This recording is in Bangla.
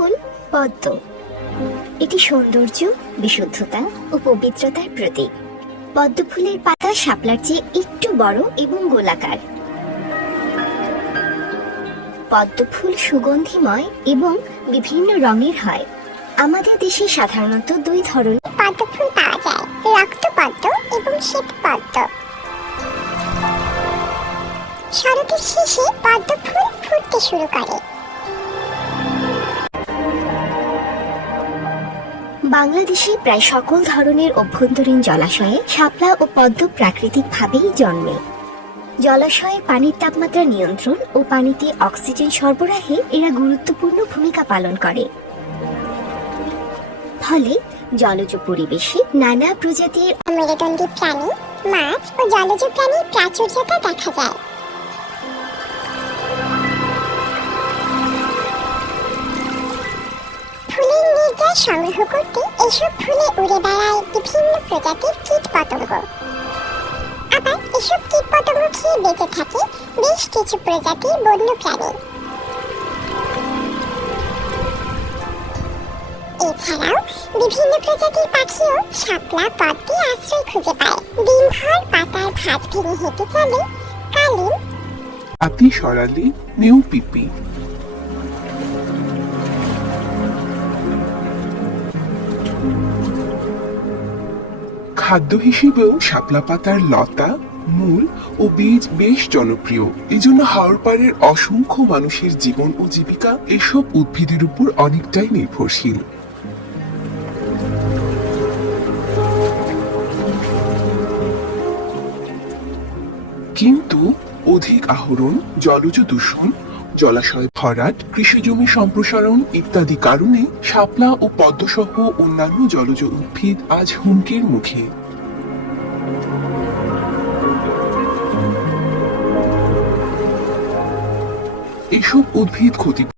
ফুল পদ্ম। এটি সৌন্দর্য, বিশুদ্ধতা ও পবিত্রতার প্রতীক। পদ্ম ফুলের পাতা শাপলার চেয়ে একটু বড় এবং গোলাকার। পদ্ম ফুল সুগন্ধিময় এবং বিভিন্ন রঙের হয়। আমাদের দেশে সাধারণত দুই ধরনের পদ্ম ফুল পাওয়া যায়, রক্ত পদ্ম এবং শ্বেত পদ্ম। শরতের শেষে পদ্ম ফুল ফুটতে শুরু করে। বাংলাদেশে প্রায় সকল ধরনের অভ্যন্তরীণ জলাশয়ে শাপলা ও পদ্ম প্রাকৃতিকভাবেই জন্মে। জলাশয়ে পানির তাপমাত্রা নিয়ন্ত্রণ ও পানিতে অক্সিজেন সরবরাহে এরা গুরুত্বপূর্ণ ভূমিকা পালন করে। ফলে জলজ পরিবেশে নানা প্রজাতির মেরুদণ্ডী প্রাণী, মাছ ও জলজ প্রাণীর প্রাচুর্যতা দেখা যায়। ফুলের নির্যাস সংগ্রহ করতে এসব ফুলে উড়ে বেড়ায় বিভিন্ন প্রজাতির কীট পতঙ্গ। আবার এসব কীট পতঙ্গ খেয়ে বেঁচে থাকে বেশ কিছু প্রজাতির বন্য প্রাণী। এছাড়াও বিভিন্ন প্রজাতির পাখিও শাপলা পদ্মে আশ্রয় খুঁজে পায়। দিনভর পাতার ভাঁজ ভেঙে হেঁটে চলে কালিম, হাতি, সরালি, নেউপিপি। খাদ্য হিসেবেও শাপলা পাতার লতা, মূল ও বীজ বেশ জনপ্রিয়। এজন্য হাওড়পাড়ের অসংখ্য মানুষের জীবন ও জীবিকা এসব উদ্ভিদের উপর অনেকটাই নির্ভরশীল। কিন্তু অধিক আহরণ, জলজ দূষণ, জলাশয় ভরাট, কৃষিজমি সম্প্রসারণ ইত্যাদি কারণে শাপলা ও পদ্ম সহ অন্যান্য জলজ উদ্ভিদ আজ হুমকির মুখে। এসব উদ্ভিদ ক্ষতি